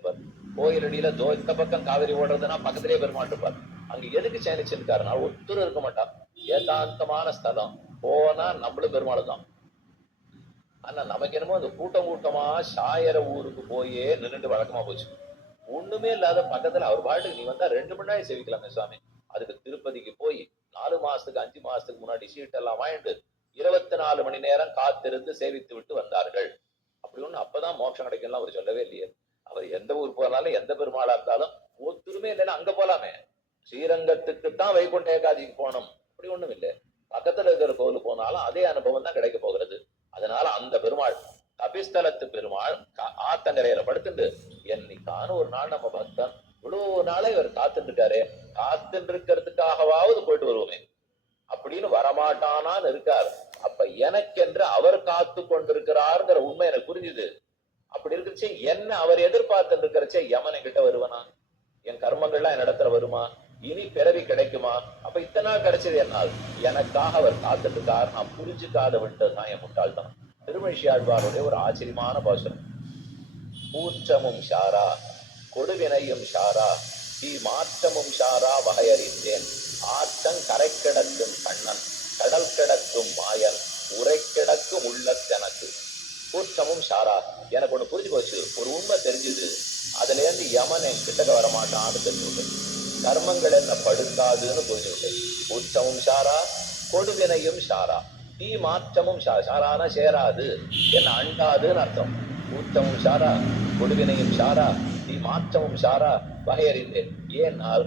இருப்பார். கோயில் அடியில இந்த பக்கம் காவிரி ஓடுறதுன்னா பக்கத்திலேயே பெருமாள் இருப்பார். அங்க எதுக்கு சேனிச்சிருக்காருன்னா ஒத்துரும் இருக்க மாட்டான். ஏகாந்தமான ஸ்தலம். போனா நம்மளும் பெருமாள் தான். ஆனா நமக்கு என்னமோ அந்த கூட்டம் கூட்டமா சாயர ஊருக்கு போயே நின்றுட்டு வழக்கமா போச்சு. ஒண்ணுமே இல்லாத பக்கத்துல அவர் பாட்டுக்கு நீ வந்தா 2 மணி நேரம் சேவிக்கலாமே சுவாமி. அதுக்கு திருப்பதிக்கு போய் 4 மாசத்துக்கு 5 மாசத்துக்கு முன்னாடி சீட் எல்லாம் வாங்கிட்டு 24 மணி நேரம் காத்திருந்து சேவித்து விட்டு வந்தார்கள். அப்படி ஒண்ணு அப்பதான் மோட்சம் கிடைக்கும்லாம் அவர் சொல்லவே இல்லையே. அவர் எந்த ஊர் போனாலும் எந்த பெருமாளா இருந்தாலும் ஒத்துருமே இல்லைன்னா அங்க போலாமே. ஸ்ரீரங்கத்துக்குத்தான் வைகுண்ட ஏகாதிக்கு போகணும் அப்படி ஒண்ணும் இல்லை. பக்கத்துல இருக்கிற கோவில் போனாலும் அதே அனுபவம் தான் கிடைக்க போகிறது. அதனால அந்த பெருமாள் கபிஸ்தலத்து பெருமாள் ஆத்தங்கரையில படுத்துட்டு என்னைக்கான ஒரு நாள் நம்ம பக்தன் இவ்வளவு நாளை இவர் காத்துட்டு இருக்காரு, காத்துட்டு இருக்கிறதுக்காகவாவது போயிட்டு வருவோமே அப்படின்னு வரமாட்டானான்னு இருக்காரு. அப்ப எனக்கென்று அவர் காத்து கொண்டிருக்கிறாருங்கிற உண்மை எனக்கு புரிஞ்சுது. அப்படி இருக்குச்சு என்ன அவர் எதிர்பார்த்து இருக்கிறச்சே யமன் என்கிட்ட வருவனா, என் கர்மங்கள்லாம் என் இடத்துல வருமா, இனி பிறவி கிடைக்குமா, அப்ப இத்தனை நாள் கிடைச்சது என்னால் எனக்காக அவர் காத்துட்டு இருக்காரு. நான் புரிஞ்சுக்காத விட்டதுதான் என் முட்டாள்தான். திருமழிசையாழ்வாருடைய ஒரு ஆச்சரியமான பாசுரம். கூற்றமும் ஷாரா கொடுவினையும் ஷாரா தீ மாற்றமும் ஷாரா வகையறிந்தேன் ஆற்றங் கரை கிடக்கும் கண்ணன் கடல் கிடக்கும் மாயன் உரை கிடக்கும் உள்ளத்தெனக்கு. கூற்றமும் ஷாரா எனக்கு ஒண்ணு புரிஞ்சு போச்சு, ஒரு உண்மை தெரிஞ்சுது. அதுல இருந்து யமன் என் கிட்டக்க வரமாட்டான்னு தெரிஞ்சுவிட்டேன். கர்மங்கள் என்ன படுத்தாதுன்னு புரிஞ்சுவிட்டேன். கூற்றமும் ஷாரா கொடுவினையும் ஷாரா தீ மாற்றமும் ஷாரானா சேராது என்ன அண்டாதுன்னு அர்த்தம். கூற்றமும் ஷாரா கொடுவினையும் ஷாரா தீ மாற்றமும் ஷாரா வகையறிந்தேன். ஏன்னால்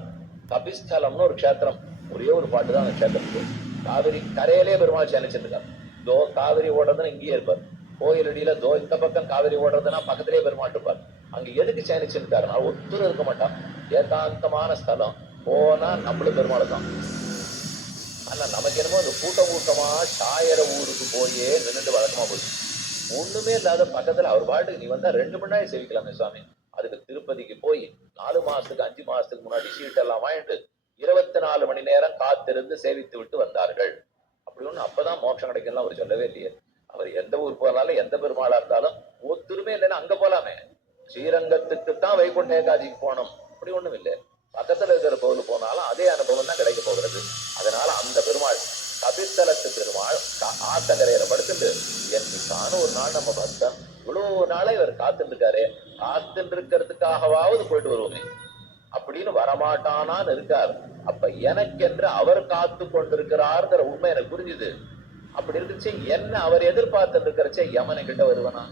கபிஸ்தலம்னு ஒரு க்ஷேத்திரம், ஒரே ஒரு பாட்டு தான் அந்த க்ஷேத்திரத்துக்கு. காவிரி கரையிலே பெருமாள் சேனிச்சிருக்கார். தோ காவிரி ஓடுறதுன்னு இங்கேயே இருப்பார். கோயில் அடியில இந்த பக்கம் காவிரி ஓடுறதுன்னா பக்கத்திலேயே பெருமாள் இருப்பார். அங்க எதுக்கு சேனிச்சிருக்காருன்னா ஒத்துரும் இருக்க மாட்டான். ஏகாந்தமான ஸ்தலம். போனா நம்மளும் பெருமாள் தான். ஆனா நமக்கு என்னமோ அந்த கூட்டம் கூட்டமா சாயர ஊருக்கு போயே நின்றுட்டு வழக்கமா போச்சு. ஒண்ணுமே இல்லாத பக்கத்துல அவர் பாட்டுக்கு நீ வந்தா 2 மணி நேரம் சேவிக்கலாமே சுவாமி. அதுக்கு திருப்பதிக்கு போய் 4 மாசத்துக்கு 5 மாசத்துக்கு முன்னாடி சீட் எல்லாம் வாங்கிட்டு 24 மணி நேரம் காத்திருந்து சேவித்து விட்டு வந்தார்கள். அப்படி ஒண்ணு அப்பதான் மோட்சம் கிடைக்கும்லாம் அவர் சொல்லவே இல்லையே. அவர் எந்த ஊர் போனாலும் எந்த பெருமாளா இருந்தாலும் ஒத்துருமே இல்லைன்னா அங்க போலாமே. ஸ்ரீரங்கத்துக்குத்தான் வைகுண்ட ஏகாதிக்கு போகணும் அப்படி ஒண்ணும் இல்லை. பக்கத்துல இருக்கிற கோவில் போனாலும் அதே அனுபவம் தான் கிடைக்க போகிறது. அதனால அந்த பெருமாள் கபிஸ்தலத்து பெருமாள் ஆத்தங்கரையில படுத்துட்டு என்னைக்கான ஒரு நாள் நம்ம பக்தன் இவ்வளவு நாளை இவர் காத்துட்டு இருக்காரு, காத்துட்டு இருக்கிறதுக்காகவாவது போயிட்டு வருவோமே அப்படின்னு வரமாட்டானான்னு இருக்காரு. அப்ப எனக்கென்று அவர் காத்து கொண்டிருக்கிறாருங்கிற உண்மை எனக்கு புரிஞ்சுது. அப்படி இருந்துச்சு என்ன அவர் எதிர்பார்த்து இருக்கிறச்சே யமன் கிட்ட வருவனா,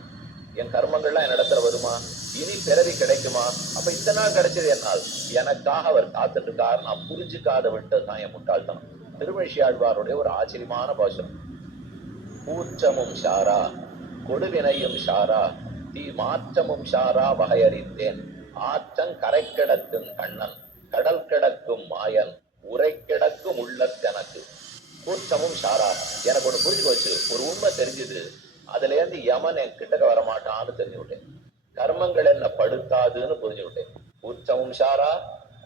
என் கர்மங்கள்லாம் என் இடத்துல வருமா, இனி பிறவி கிடைக்குமா, அப்ப இத்தனை நாள் கிடைச்சது என்னால் எனக்காக அவர் காத்துட்டு இருக்காரு. நான் புரிஞ்சுக்காத விட்டதுதான் என் முட்டாள்தான். திருமழிசையாழ்வாருடைய ஒரு ஆச்சரியமான பாசுரம். கூற்றமும் ஷாரா கொடுவினையும் ஷாரா தீ மாற்றமும் ஷாரா வகையறிந்தேன் ஆற்றங் கரை கிடக்கும் கண்ணன் கடல் கிடக்கும் மாயன் உரை கிடக்கும் உள்ளத்தெனக்கு. கூற்றமும் ஷாரா எனக்கு ஒண்ணு புரிஞ்சு போச்சு, ஒரு உண்மை தெரிஞ்சுது. அதுல இருந்து யமன் என் கிட்டக்க வரமாட்டான்னு தெரிஞ்சு விட்டேன். கர்மங்கள் என்ன படுத்தாதுன்னு புரிஞ்சு விட்டேன். கூற்றமும் ஷாரா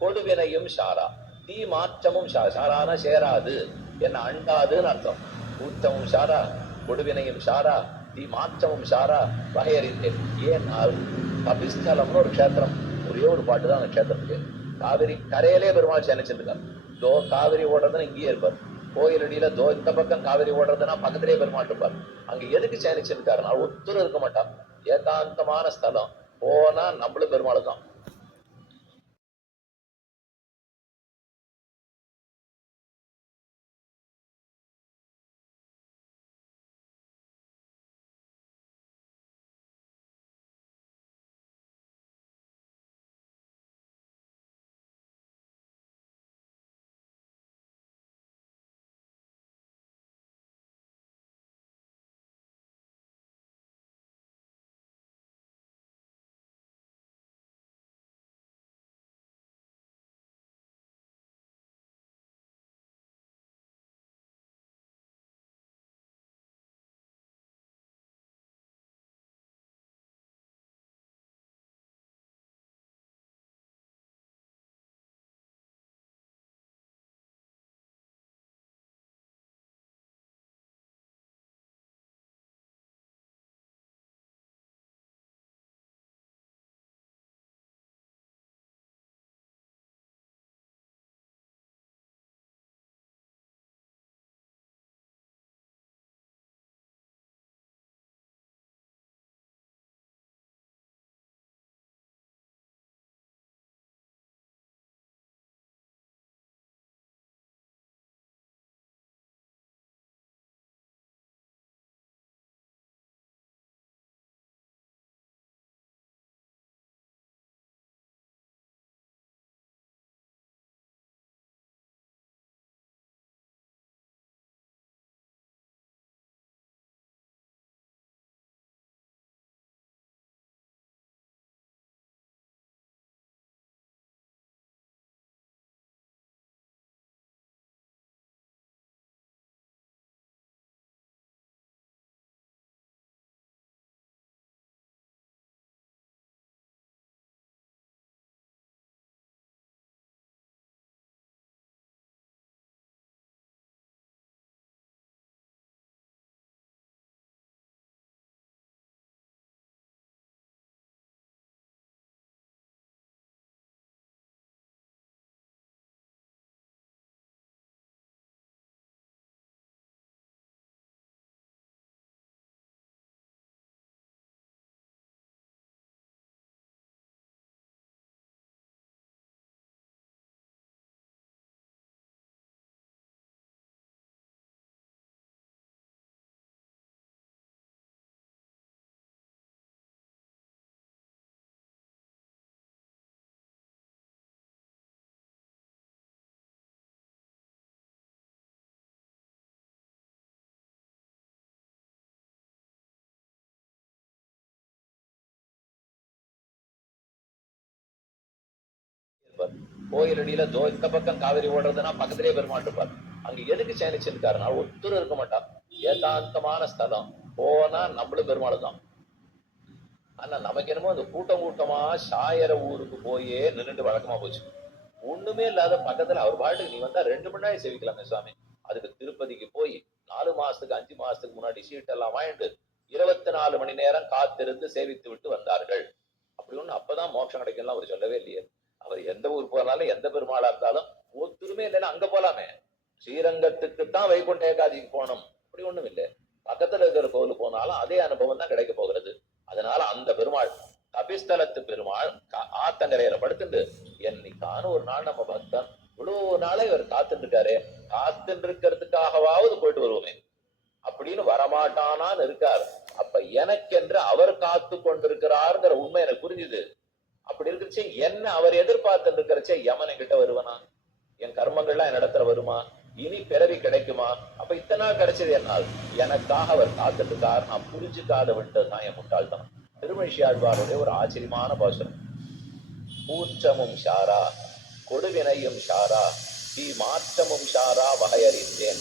கொடுவினையும் ஷாரா தீ மாற்றமும் ஷாரானா சேராது என்ன அண்டாதுன்னு அர்த்தம். கூற்றமும் ஷாரா கொடுவினையும் ஷாரா தீ மாற்றமும் ஷாரா வகையறிந்தேன். ஏன்னால் கபிஸ்தலம்னு ஒரு க்ஷேத்திரம், ஒரே ஒரு பாட்டு தான் அந்த க்ஷேத்திரத்துக்கு. காவிரி கரையிலே பெருமாள் சேனிச்சிருக்கார். தோ காவிரி ஓடுறதுன்னு இங்கேயே இருப்பார். கோயில் அடியில இந்த பக்கம் காவிரி ஓடுறதுன்னா பக்கத்திலேயே பெருமாள் இருப்பார். அங்க எதுக்கு சேனிச்சிருக்காருன்னா ஒத்துரும் இருக்க மாட்டான். ஏகாந்தமான ஸ்தலம். போனா நம்மளும் பெருமாள் தான். கோயில் அடியில இந்த பக்கம் காவிரி ஓடுறதுன்னா பக்கத்திலேயே பெருமாள் இருப்பார். அங்க எதுக்கு சயனிச்சிருக்காருன்னா ஒருத்தர் இருக்க மாட்டான். ஏகாந்தமான ஸ்தலம். போனா நம்மளும் பெருமாள் தான். ஆனா நமக்கு என்னமோ அந்த கூட்டம் கூட்டமா சாயர ஊருக்கு போயே நின்றுட்டு வழக்கமா போச்சு. ஒண்ணுமே இல்லாத பக்கத்துல அவர் பாட்டுக்கு நீ வந்தா 2 மணி நேரம் சேவிக்கலாமே சுவாமி. அதுக்கு திருப்பதிக்கு போய் 4 மாசத்துக்கு 5 மாசத்துக்கு முன்னாடி சீட் எல்லாம் வாங்கிட்டு 24 மணி நேரம் காத்திருந்து சேவித்து விட்டு வந்தார்கள். அப்படி ஒண்ணு அப்பதான் மோட்சம் கிடைக்கும்லாம் அவர் சொல்லவே இல்லையே. அவர் எந்த ஊர் போனாலும் எந்த பெருமாளா இருந்தாலும் ஒத்துருமே இல்லைன்னா அங்க போலாமே. ஸ்ரீரங்கத்துக்குத்தான் வைகுண்ட ஏகாதிக்கு போகணும் அப்படி ஒண்ணும் இல்லை. பக்கத்துல இருக்கிற கோவில் போனாலும் அதே அனுபவம் தான் கிடைக்க போகிறது. அதனால அந்த பெருமாள் கபிஸ்தலத்து பெருமாள் ஆத்தங்கரையில படுத்துட்டு என்னைக்கான ஒரு நாள் நம்ம பக்தன் இவ்வளவு நாளே இவர் காத்துட்டு இருக்காரு, காத்துட்டு இருக்கிறதுக்காகவாவது போயிட்டு வருவோமே அப்படின்னு வரமாட்டானான்னு இருக்கார். அப்ப எனக்கென்று அவர் காத்து கொண்டிருக்கிறாருங்கிற உண்மை எனக்கு புரிஞ்சுது. அப்படி இருக்குச்சு என்ன அவர் எதிர்பார்த்து இருக்கிறச்சே யமன் என்கிட்ட வருவனா, என் கர்மங்கள்லாம் என் இடத்துல வருமா, இனி பிறவி கிடைக்குமா, அப்ப இத்தனை நாள் கிடைச்சது என்னால் எனக்காக அவர் காத்துட்டு இருக்காரு. நான் புரிஞ்சுக்காத விட்டதுதான் என் முட்டாள்தான். திருமழிசையாழ்வாருடைய ஒரு ஆச்சரியமான பாசுரம். கூற்றமும் ஷாரா கொடுவினையும் ஷாரா தீ மாற்றமும் ஷாரா வகையறிந்தேன்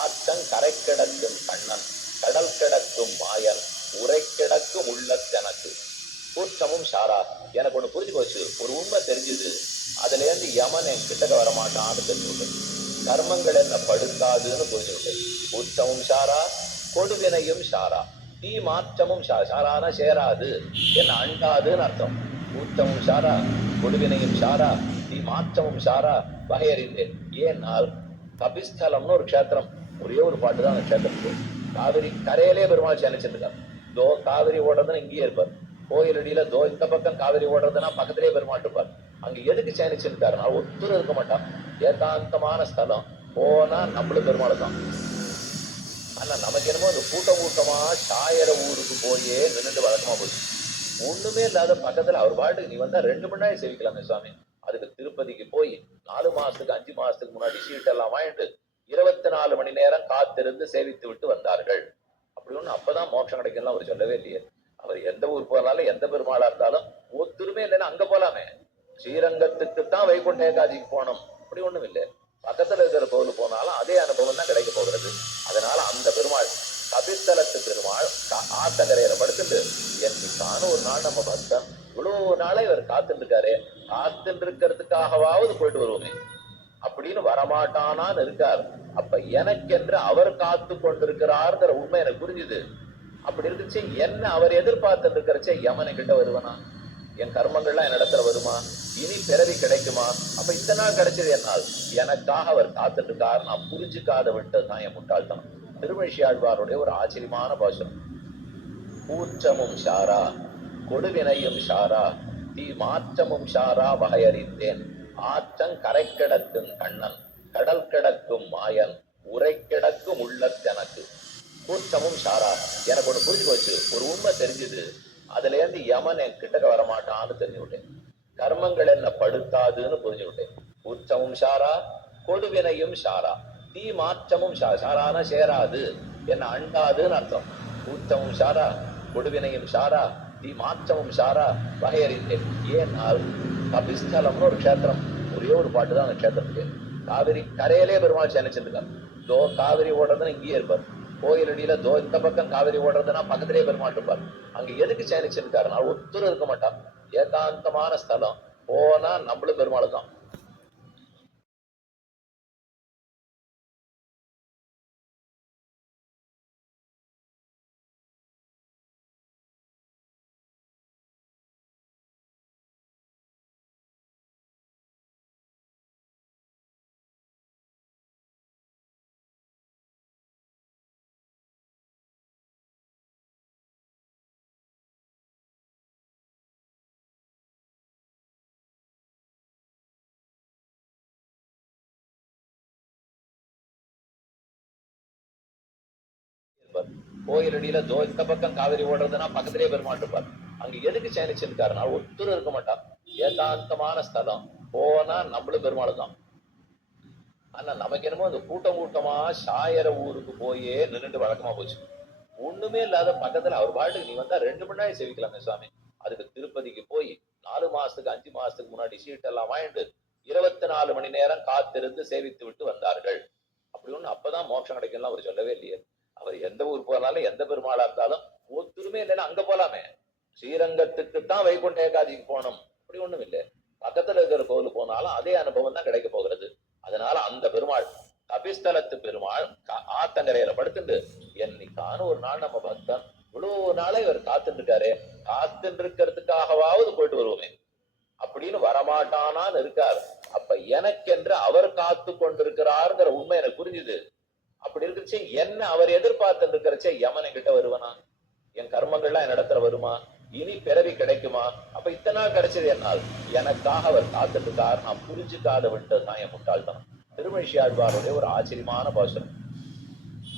ஆற்றங் கரை கிடக்கும் கண்ணன் கடல் கிடக்கும் மாயன் உரை கிடக்கும் உள்ளத்தனக்கு. கூற்றமும் ஷாரா எனக்கு ஒண்ணு புரிஞ்சு போச்சு, ஒரு உண்மை தெரிஞ்சுது. அதுல இருந்து யமன் என் கிட்டக்க வரமாட்டான்னு தெரிஞ்சுவிட்டேன். கர்மங்கள் என்ன படுத்தாதுன்னு புரிஞ்சுவிட்டேன். கூற்றமும் ஷாரா கொடுவினையும் ஷாரா தீ மாற்றமும் ஷாரானா சேராது என்ன அண்டாதுன்னு அர்த்தம். கூற்றமும் ஷாரா கொடுவினையும் ஷாரா தீ மாற்றமும் ஷாரா வகையறிந்தேன். ஏன்னால் கபிஸ்தலம்னு ஒரு க்ஷேத்திரம், ஒரே ஒரு பாட்டு தான் அந்த க்ஷேத்திரத்துக்கு. காவிரி கரையிலே பெருமாள் சேனிச்சிருக்கார். தோ காவிரி ஓடுறதுன்னு இங்கேயே இருப்பார். கோயில் அடியில இந்த பக்கம் காவிரி ஓடுறதுன்னா பக்கத்திலேயே பெருமாள் இருப்பார். அங்க எதுக்கு சேனிச்சிருக்காருன்னா ஒருத்தர் இருக்க மாட்டான். ஏகாந்தமான ஸ்தலம். போனா நம்மளும் பெருமாள் தான். ஆனா நமக்கு என்னமோ அந்த கூட்டம் கூட்டமா சாயர ஊருக்கு போயே நின்றுட்டு வழக்கமா போச்சு. ஒண்ணுமே இல்லாத பக்கத்துல அவர் பாட்டுக்கு நீ வந்தா 2 மணி நேரம் சேவிக்கலாமே சுவாமி. அதுக்கு திருப்பதிக்கு போய் 4 மாசத்துக்கு 5 மாசத்துக்கு முன்னாடி சீட் எல்லாம் வாங்கிட்டு 24 மணி நேரம் காத்திருந்து சேவித்து விட்டு வந்தார்கள். அப்படி ஒண்ணு அப்பதான் மோட்சம் கிடைக்கும்லாம் அவர் சொல்லவே இல்லையே. அவர் எந்த ஊர் போனாலும் எந்த பெருமாளா இருந்தாலும் ஒத்துருமே இல்லைன்னா அங்க போலாமே. ஸ்ரீரங்கத்துக்குத்தான் வைகுண்ட ஏகாதிக்கு போகணும் அப்படி ஒண்ணும் இல்லை. பக்கத்துல இருக்கிற கோவில் போனாலும் அதே அனுபவம் தான் கிடைக்க போகிறது. அதனால அந்த பெருமாள் கபிஸ்தலத்து பெருமாள் ஆத்தங்கரையில படுத்துட்டு என்னைக்கான ஒரு நாள் நம்ம பக்தன் இவ்வளவு நாளே இவர் காத்துட்டு இருக்காரு, காத்துட்டு இருக்கிறதுக்காகவாவது போயிட்டு வருவோமே அப்படின்னு வரமாட்டானான்னு இருக்கார். அப்ப எனக்கென்று அவர் காத்து கொண்டிருக்கிறாருங்கிற உண்மை எனக்கு புரிஞ்சுது. அப்படி இருந்துச்சு என்ன அவர் எதிர்பார்த்து இருக்கிறச்சே யமனை கிட்ட வருவனா, என் கர்மங்கள்லாம் என் இடத்துல வருமா, இனி பிறவி கிடைக்குமா, அப்ப இத்தனை நாள் கிடைச்சது என்னால் எனக்காக அவர் காத்துட்டு இருக்காரு. நான் புரிஞ்சுக்காத விட்டதுதான் என் முட்டாள்தான். திருமழிசையாழ்வாருடைய ஒரு ஆச்சரியமான பாசுரம். கூற்றமும் ஷாரா கொடுவினையும் ஷாரா தீ மாற்றமும் ஷாரா வகையறிந்தேன் ஆற்றங் கரை கிடக்கும் கண்ணன் கடல் கிடக்கும் மாயன் உரை கிடக்கும் உள்ளத்தனக்கு. கூற்றமும் ஷாரா எனக்கு ஒண்ணு புரிஞ்சு போச்சு, ஒரு உண்மை தெரிஞ்சுது. அதுல இருந்து யமன் என் கிட்டக்க வரமாட்டான்னு தெரிஞ்சு விட்டேன். கர்மங்கள் என்ன படுத்தாதுன்னு புரிஞ்சு விட்டேன். கூற்றமும் ஷாரா கொடுவினையும் ஷாரா தீ மாற்றமும் ஷாரானா சேராது என்ன அண்டாதுன்னு அர்த்தம். கூற்றமும் ஷாரா கொடுவினையும் ஷாரா தீ மாற்றமும் ஷாரா வகையறிந்தேன். ஏன்னால் கபிஸ்தலம்னு ஒரு க்ஷேத்திரம், ஒரே ஒரு பாட்டு தான் அந்த க்ஷேத்திரத்துக்கு. காவிரி கரையிலே பெருமாள் சேனிச்சிருக்கார். தோ காவிரி ஓடுறதுன்னு இங்கேயே இருப்பார். கோயில் அடியில இந்த பக்கம் காவிரி ஓடுறதுன்னா பக்கத்திலேயே பெருமாள் இருப்பார். அங்க எதுக்கு சேனிச்சிருக்காருன்னா ஒருத்தர் இருக்க மாட்டான். ஏகாந்தமான ஸ்தலம். போனா நம்மளும் பெருமாள் தான். கோயில் அடியில இந்த பக்கம் காவிரி ஓடுறதுன்னா பக்கத்திலேயே பெருமாள் இருப்பார். அங்க எதுக்கு சேனிச்சிருக்காருன்னா ஒருத்தர் இருக்க மாட்டான். ஏகாந்தமான ஸ்தலம். போனா நம்மளும் பெருமாள் தான். ஆனா நமக்கு என்னமோ அந்த கூட்டம் கூட்டமா சாயர ஊருக்கு போயே நின்றுட்டு வழக்கமா போச்சு. ஒண்ணுமே இல்லாத பக்கத்துல அவர் பாட்டுக்கு நீ வந்தா 2 மணி நேரம் சேவிக்கலாமே சுவாமி. அதுக்கு திருப்பதிக்கு போய் 4 மாசத்துக்கு 5 மாசத்துக்கு முன்னாடி சீட் எல்லாம் வாங்கிட்டு 24 மணி நேரம் காத்திருந்து சேவித்து விட்டு வந்தார்கள். அப்படி ஒண்ணு அப்பதான் மோட்சம் கிடைக்கும்லாம் அவர் சொல்லவே இல்லையே. அவர் எந்த ஊர் போனாலும் எந்த பெருமாளா இருந்தாலும் ஒத்துருமே இல்லைன்னா அங்க போலாமே. ஸ்ரீரங்கத்துக்குத்தான் வைகுண்ட ஏகாதிக்கு போனோம் அப்படி ஒண்ணும் இல்லை. பக்கத்துல இருக்கிற கோவில் போனாலும் அதே அனுபவம் தான் கிடைக்க போகிறது. அதனால அந்த பெருமாள் கபிஸ்தலத்து பெருமாள் ஆத்தங்கரையில படுத்துட்டு என்னைக்கான ஒரு நாள் நம்ம பக்தன் இவ்வளவு நாளே இவர் காத்துட்டு இருக்காரு, காத்துட்டு இருக்கிறதுக்காகவாவது போயிட்டு வருவோமே அப்படின்னு வரமாட்டானான்னு இருக்கார். அப்ப எனக்கென்று அவர் காத்து கொண்டிருக்கிறாருங்கிற உண்மை எனக்கு புரிஞ்சுது. அப்படி இருக்குச்சு என்ன அவர் எதிர்பார்த்து இருக்கிறச்சே யமன் கிட்ட வருவனா, என் கர்மங்கள்லாம் என் இடத்துல வருமா, இனி பிறவி கிடைக்குமா, அப்ப இத்தனை நாள் கிடைச்சது என்னால் எனக்காக அவர் காத்துட்டு இருக்கார். நான் புரிஞ்சுக்காத விட்டதுதான் என் முட்டாள்தனம். திருமழிசையாழ்வாருடைய ஒரு ஆச்சரியமான பாசுரம்.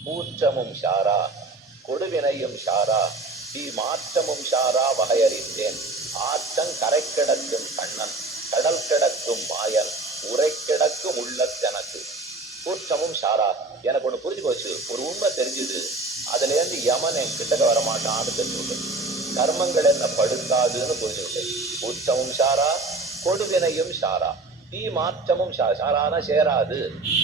கூற்றமும் ஷாரா கொடுவினையும் ஷாரா தீ மாற்றமும் ஷாரா வகையறிந்தேன் ஆற்றங் கரை கிடக்கும் கண்ணன் கடல் கிடக்கும் மாயன் உரை கிடக்கும் உள்ள எனக்கு. கூற்றமும் ஷாரா எனக்கு ஒண்ணு புரிஞ்சு போச்சு, ஒரு உண்மை தெரிஞ்சுது. அதுல இருந்து யமன் என் கிட்டக்க வரமாட்டான்னு தெரிஞ்சுவிட்டேன். கர்மங்கள் என்ன படுத்தாதுன்னு புரிஞ்சுவிட்டேன். கூற்றமும் ஷாரா கொடுவினையும் ஷாரா தீ மாற்றமும் ஷாரான சேராது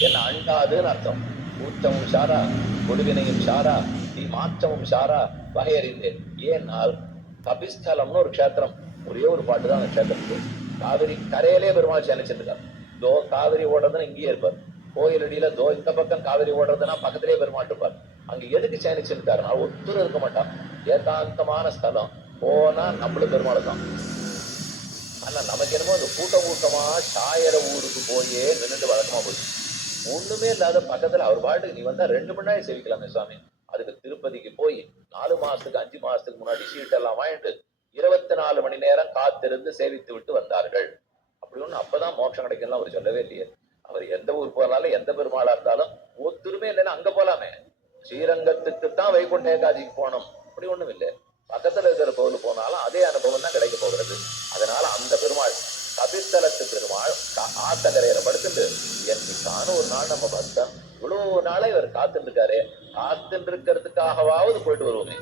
என்ன அண்டாதுன்னு அர்த்தம். கூற்றமும் ஷாரா கொடுவினையும் ஷாரா தீ மாற்றமும் ஷாரா வகையறிந்தேன். ஏன்னால் கபிஸ்தலம்னு ஒரு க்ஷேத்திரம், ஒரே ஒரு பாட்டு தான் அந்த க்ஷேத்திரத்துக்கு. காவிரி கரையிலே பெருமாள் சேனிச்சிருக்கார். தோ காவிரி ஓடுறதுன்னு இங்கேயே இருப்பார். கோயில் அடியில தோ இந்த பக்கம் காவிரி ஓடுறதுன்னா பக்கத்திலே பெருமாள் இருப்பார். அங்க எதுக்கு சேனிச்சிருக்காருன்னா ஒத்துரும் இருக்க மாட்டான். ஏகாந்தமான ஸ்தலம், போனா நம்மளும் பெருமாள் தான். ஆனா நமக்கு என்னமோ அந்த கூட்டமா சாயர ஊருக்கு போயே நின்றுட்டு வழக்கமா போச்சு. ஒண்ணுமே இல்லாத பக்கத்துல அவர் பாட்டுக்கு நீ வந்தா 2 மணி நேரம் சேவிக்கலாமே சுவாமி. அதுக்கு திருப்பதிக்கு போய் 4 மாசத்துக்கு 5 மாசத்துக்கு முன்னாடி சீட் எல்லாம் வாங்கிட்டு 24 மணி நேரம் காத்திருந்து சேவித்து விட்டு வந்தார்கள். அப்படி ஒண்ணு அப்பதான் மோட்சம் கிடைக்கும்லாம் அவர் சொல்லவே இல்லையே. அவர் எந்த ஊர் போனாலும் எந்த பெருமாளா இருந்தாலும் ஒத்துருமே இல்லைன்னா அங்க போலாமே. ஸ்ரீரங்கத்துக்குத்தான் வைகுண்ட ஏகாதிக்கு போனோம் அப்படி ஒண்ணும் இல்லை. பக்கத்துல இருக்கிற கோவில் போனாலும் அதே அனுபவம் தான் கிடைக்க போகிறது. அதனால அந்த பெருமாள் கபிஸ்தலத்து பெருமாள் ஆத்தங்கரையில படுத்துட்டு என்னைக்கான ஒரு நாள் நம்ம பக்தன் இவ்வளவு நாளே இவர் காத்துட்டு இருக்காரு, காத்துட்டு இருக்கிறதுக்காகவாவது போயிட்டு வருவோமே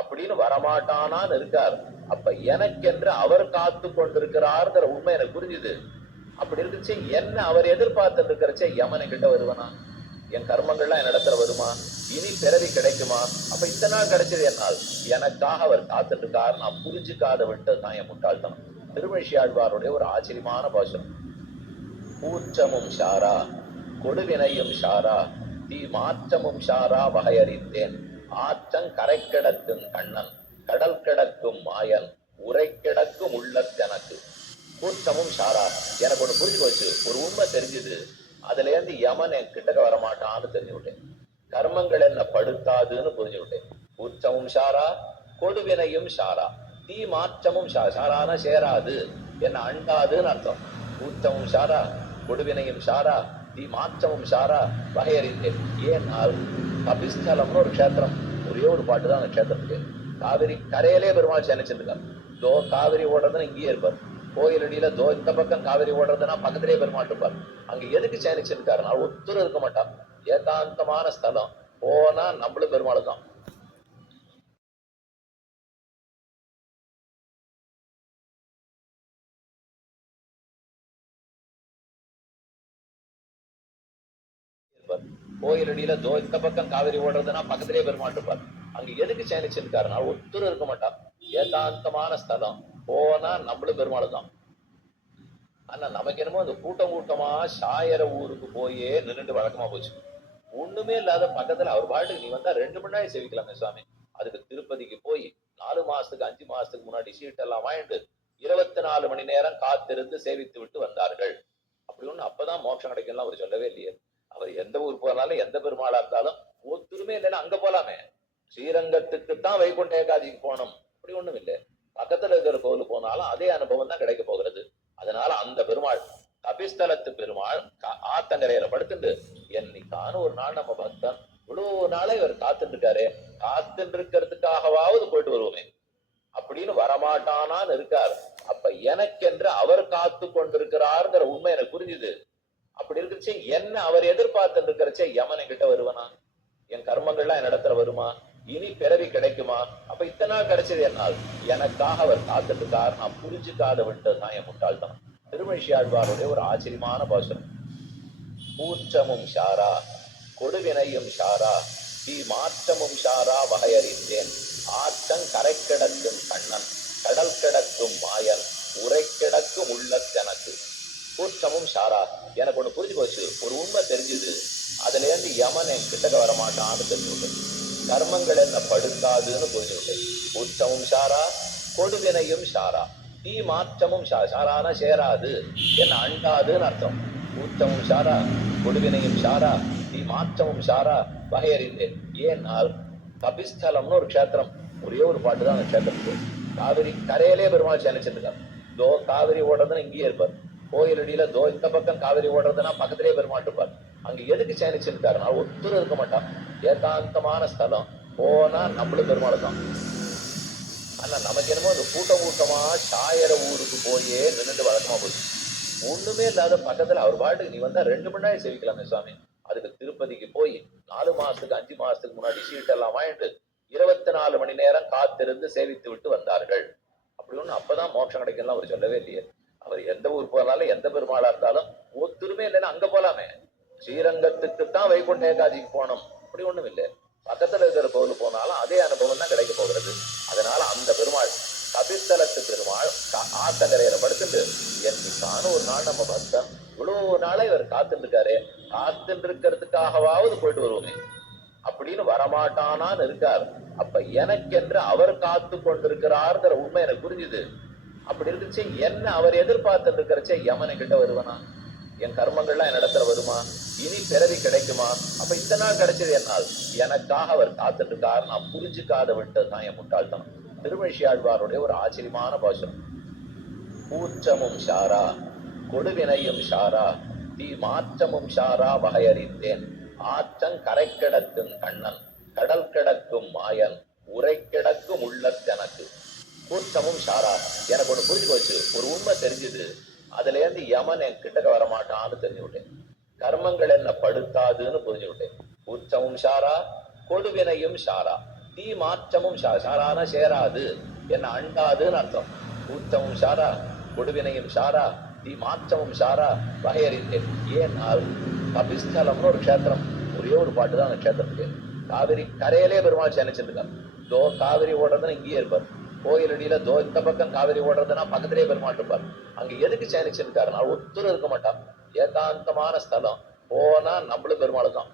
அப்படின்னு வரமாட்டானான்னு இருக்கார். அப்ப எனக்கென்று அவர் காத்து கொண்டிருக்கிறாருங்கிற உண்மை எனக்கு புரிஞ்சுது. அப்படி இருந்துச்சு என்ன அவர் எதிர்பார்த்து இருக்கிறச்சே யமனை கிட்ட வருவனா, என் கர்மங்கள்லாம் என் இடத்துல வருமா, இனி பிறவி கிடைக்குமா, அப்ப இத்தனை நாள் கிடைச்சது என்னால் எனக்காக அவர் காத்துட்டு இருக்காரு. நான் புரிஞ்சுக்காத விட்டதுதான் என் முட்டாள்தனம். திருமழிசையாழ்வாருடைய ஒரு ஆச்சரியமான பாசுரம். கூற்றமும் ஷாரா கொடுவினையும் ஷாரா தீ மாற்றமும் ஷாரா வகையறிந்தேன் ஆற்றங் கரை கிடக்கும் கண்ணன் கடல் கிடக்கும் மாயன் உரை கிடக்கும் உள்ள எனக்கு. கூற்றமும் ஷாரா எனக்கு ஒண்ணு புரிஞ்சு போச்சு, ஒரு உண்மை தெரிஞ்சுது. அதுல இருந்து யமன் என் கிட்டக்க வரமாட்டான்னு தெரிஞ்சு விட்டேன். கர்மங்கள் என்ன படுத்தாதுன்னு புரிஞ்சு விட்டேன். கூற்றமும் ஷாரா கொடுவினையும் ஷாரா தீ மாற்றமும் ஷாரான சேராது என்ன அண்டாதுன்னு அர்த்தம். கூற்றமும் ஷாரா கொடுவினையும் ஷாரா தீ மாற்றமும் ஷாரா வகையறிந்தேன். ஏன்னால் கபிஸ்தலம்னு ஒரு க்ஷேத்திரம், ஒரே ஒரு பாட்டு தான் அந்த க்ஷேத்திரத்துக்கு. காவிரி கரையிலே பெருமாள் சேனிச்சிருக்கார். தோ காவிரி ஓடுறதுன்னு இங்கேயே இருப்பார். கோயில் அடியில தோ இந்த பக்கம் காவிரி ஓடுறதுன்னா பக்கத்திலே பெருமாள் இருப்பார். அங்க எதுக்கு சேனிச்சிருக்காருன்னா ஒத்துரும் இருக்க மாட்டான். ஏகாந்தமான ஸ்தலம், போனா நம்மளும் பெருமாள் தான். கோயில் அடியில தோ இந்த பக்கம் காவிரி ஓடுறதுன்னா பக்கத்திலே பெருமாள் இருப்பார். அங்க எதுக்கு சேனிச்சிருக்காருன்னா ஒத்துரும் இருக்க மாட்டான். ஏகாந்தமான ஸ்தலம், போனா நம்மளும் பெருமாள் தான். ஆனா நமக்கு என்னமோ அந்த கூட்டமா சாயர ஊருக்கு போயே நின்றுட்டு வழக்கமா போச்சு. ஒண்ணுமே இல்லாத பக்கத்துல அவர் பாட்டுக்கு நீ வந்தா 2 மணி நேரம் சேவிக்கலாமே சுவாமி. அதுக்கு திருப்பதிக்கு போய் 4 மாசத்துக்கு 5 மாசத்துக்கு முன்னாடி சீட் எல்லாம் வாங்கிட்டு 24 மணி நேரம் காத்திருந்து சேவித்து விட்டு வந்தார்கள். அப்படி ஒண்ணு அப்பதான் மோட்சம் கிடைக்கும்லாம் அவர் சொல்லவே இல்லையே. அவர் எந்த ஊர் போனாலும் எந்த பெருமாளா இருந்தாலும் ஒத்துருமே இல்லைன்னா அங்க போலாமே. ஸ்ரீரங்கத்துக்குத்தான் வைகுண்ட ஏகாதிக்கு போனோம் அப்படி ஒண்ணும் இல்லை. பக்கத்துல இருக்கிற கோவில் போனாலும் அதே அனுபவம் தான் கிடைக்க போகிறது. அதனால அந்த பெருமாள் கபிஸ்தலத்து பெருமாள் ஆத்தங்கரையில படுத்துட்டு என்னைக்கான ஒரு நாள் நம்ம பக்தன் இவ்வளவு நாளே இவர் காத்துட்டு இருக்காரு, காத்துட்டு இருக்கிறதுக்காகவாவது போயிட்டு வருவோமே அப்படின்னு வரமாட்டானான்னு இருக்கார். அப்ப எனக்கென்று அவர் காத்து கொண்டிருக்கிறாருங்கிற உண்மை எனக்கு புரிஞ்சுது. அப்படி இருக்குச்சு என்ன அவர் எதிர்பார்த்து இருக்கிறச்சே யமனை கிட்ட வருவனா, என் கர்மங்கள்லாம் என் இடத்துல வருமா, இனி பிறவி கிடைக்குமா, அப்ப இத்தனை நாள் கிடைச்சது என்னால் எனக்காக அவர் காத்துட்டு இருக்கார். நான் புரிஞ்சுக்காத விட்டதுதான் என் முட்டாள்தனம். திருமழிசையாழ்வாருடைய ஒரு ஆச்சரியமான பாசுரம். கூற்றமும் ஷாரா கொடுவினையும் ஷாரா தீ மாற்றமும் ஷாரா வகையறிந்தேன் ஆற்றங் கரை கிடக்கும் கண்ணன் கடல் கிடக்கும் மாயன் உரை கிடக்கும் உள்ளத்தனக்கு. கூற்றமும் ஷாரா, எனக்கு ஒண்ணு புரிஞ்சு போச்சு, ஒரு உண்மை தெரிஞ்சுது. அதுல இருந்து யமன் என் கிட்டக்க வரமாட்டான்னு தெரிஞ்சுவிட்டேன். கர்மங்கள் என்ன படுத்தாதுன்னு புரிஞ்சுவிட்டேன். கூற்றமும் ஷாரா கொடுவினையும் ஷாரா தீ மாற்றமும் ஷாரான சேராது என்ன அண்டாதுன்னு அர்த்தம். கூற்றமும் ஷாரா கொடுவினையும் ஷாரா தீ மாற்றமும் ஷாரா வகையறிந்தேன். ஏன்னால் கபிஸ்தலம்னு ஒரு க்ஷேத்திரம், ஒரே ஒரு பாட்டு தான் அந்த க்ஷேத்திரத்துக்கு. காவிரி கரையிலே பெருமாள் சேனிச்சிருக்கார். தோ காவிரி ஓடுறதுன்னு இங்கேயே இருப்பார். கோயில் அடியில தோ இந்த பக்கம் காவிரி ஓடுறதுன்னா பக்கத்திலே பெருமாள் இருப்பார். அங்க எதுக்கு சேனிச்சிருக்காருன்னா ஒத்துரு இருக்க மாட்டான். ஏகாந்தமான ஸ்தலம், போனா நம்மளும் பெருமாள் தான். ஆனா நமக்கு என்னமோ அந்த கூட்டமா சாயர ஊருக்கு போயே நின்றுட்டு வழக்கமா போச்சு. ஒண்ணுமே இல்லாத பக்கத்துல அவர் பாட்டுக்கு நீ வந்தா 2 மணி நேரம் சேவிக்கலாமே சுவாமி. அதுக்கு திருப்பதிக்கு போய் 4 மாசத்துக்கு 5 மாசத்துக்கு முன்னாடி சீட்டெல்லாம் வாங்கிட்டு 24 மணி நேரம் காத்திருந்து சேவித்து விட்டு வந்தார்கள். அப்படி ஒண்ணு அப்பதான் மோட்சம் கிடைக்கலாம் அவர் சொல்லவே இல்லையே. அவர் எந்த ஊர் போனாலும் எந்த பெருமாளா இருந்தாலும் ஒத்துருமே இல்லைன்னா அங்க போலாமே. ஸ்ரீரங்கத்துக்குத்தான் வைகுண்ட ஏகாதிக்கு போனோம், அப்படி ஒண்ணும் இல்லை. பக்கத்துல இருக்கிற கோவில் போனாலும் அதே அனுபவம் தான் கிடைக்க போகிறது. அதனால அந்த பெருமாள் கபிஸ்தலத்து பெருமாள் ஆத்தங்கரையில படுத்துட்டு என்னைக்கான ஒரு நாள் நம்ம பக்தன் இவ்வளவு நாளை இவர் காத்துட்டு இருக்காரு, காத்துட்டு இருக்கிறதுக்காகவாவது போயிட்டு வருவோமே அப்படின்னு வரமாட்டானான்னு இருக்கார். அப்ப எனக்கென்று அவர் காத்து கொண்டிருக்கிறார்ங்கிற உண்மை எனக்கு புரிஞ்சுது. அப்படி இருந்துச்சு என்ன அவர் எதிர்பார்த்து இருக்கிறச்சே யமனை கிட்ட வருவனா, என் கர்மங்கள்லாம் என் இடத்துல வருமா, இனி பிறவி கிடைக்குமா? அப்ப இத்தனை நாள் கிடைச்சது என்னால் எனக்காக அவர் காத்துட்டு இருக்காரு. நான் புரிஞ்சுக்காத விட்டதுதான் என் முட்டாள்தான். திருமழிசையாழ்வாருடைய ஒரு ஆச்சரியமான பாசுரம். கூற்றமும் ஷாரா கொடுவினையும் ஷாரா தீ மாற்றமும் ஷாரா வகையறிந்தேன் ஆற்றங் கரை கிடக்கும் கண்ணன் கடல் கிடக்கும் மாயன் உரை கிடக்கும் உள்ளத்தனக்கு. கூற்றமும் ஷாரா, எனக்கு ஒண்ணு புரிஞ்சு போச்சு, ஒரு உண்மை தெரிஞ்சுது. அதுல இருந்து யமன் என் கிட்டக்க வரமாட்டான்னு தெரிஞ்சு விட்டேன். கர்மங்கள் என்ன படுத்தாதுன்னு புரிஞ்சு விட்டேன். கூற்றமும் ஷாரா கொடுவினையும் ஷாரா தீ மாற்றமும் ஷாரான சேராது என்ன அண்டாதுன்னு அர்த்தம். கூற்றமும் ஷாரா கொடுவினையும் ஷாரா தீ மாற்றமும் ஷாரா வகையறிந்தேன். ஏன்னால் கபிஸ்தலம்னு ஒரு க்ஷேத்திரம், ஒரே ஒரு பாட்டு தான் அந்த க்ஷேத்திரத்துக்கு. காவிரி கரையிலே பெருமாள் சேனிச்சிருக்கார். தோ காவிரி ஓடுறதுன்னு இங்கேயே இருப்பார். கோயில் அடியில தோ இந்த பக்கம் காவிரி ஓடுறதுன்னா பக்கத்திலே பெருமாள் இருப்பார். அங்க எதுக்கு சேனிச்சிருக்காருன்னா ஒத்துரு இருக்க மாட்டான். ஏகாந்தமான ஸ்தலம், போனா நம்மளும் பெருமாள் தான்.